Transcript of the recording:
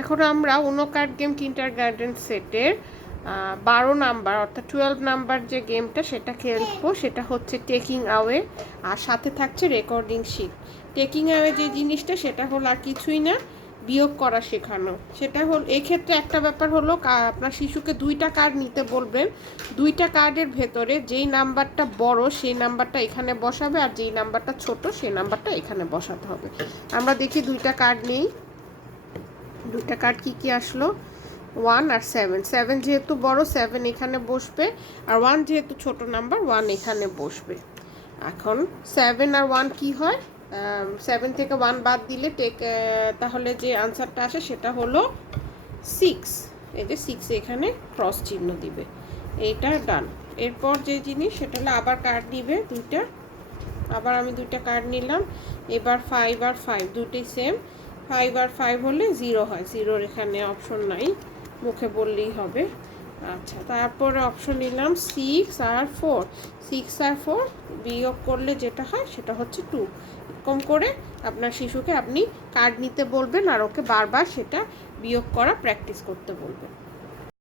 এখন আমরা উনো card game kindergarten সেটের 12 নাম্বার অর্থাৎ 12 নাম্বার যে গেমটা সেটা খেলবো। সেটা হচ্ছে টেকিং অ্যাওয়ে, আর সাথে থাকছে রেকর্ডিং শিট। টেকিং অ্যাওয়ে যে জিনিসটা সেটা হলো আর কিছুই না, বিয়োগ করা শেখানো। সেটা হল এই ক্ষেত্রে একটা ব্যাপার হলো, আপনার শিশুকে 2টা কার্ড নিতে বলবেন। 2টা কার্ডের ভেতরে যেই নাম্বারটা বড় সেই নাম্বারটা এখানে বসাবে, আর যেই নাম্বারটা ছোট সেই নাম্বারটা এখানে বসাতে হবে। আমরা দেখি 2টা কার্ড নেই। 2টা কার্ড কী আসলো, 1 আর 7। 7 যেহেতু বড় 7 এখানে বসবে, আর 1 যেহেতু ছোট নাম্বার 1 এখানে বসবে। এখন 7 আর 1 কি হয়, 7 থেকে 1 বাদ দিলে তাহলে যে আনসারটা আসে সেটা হলো 6। এই যে 6 এখানে ক্রস চিহ্ন দিবে, এইটা ডান। এরপর যে জিনিস সেটা হলো আবার কার্ড নিবে 2টা। আবার আমি 2টা কার্ড নিলাম। এবার 5 আর 5 দুটোই সেম। 5 আর 5 হলে 0 হয়, 0-র এখানে অপশন নাই, মুখে বললেই হবে। আচ্ছা, তারপরে অপশন নিলাম 6 আর 4। 6 আর 4 বিয়োগ করলে যেটা হয় সেটা হচ্ছে 2। এরকম করে আপনার শিশুকে আপনি কার্ড নিতে বলবেন আর ওকে বারবার সেটা বিয়োগ করা প্র্যাকটিস করতে বলবেন।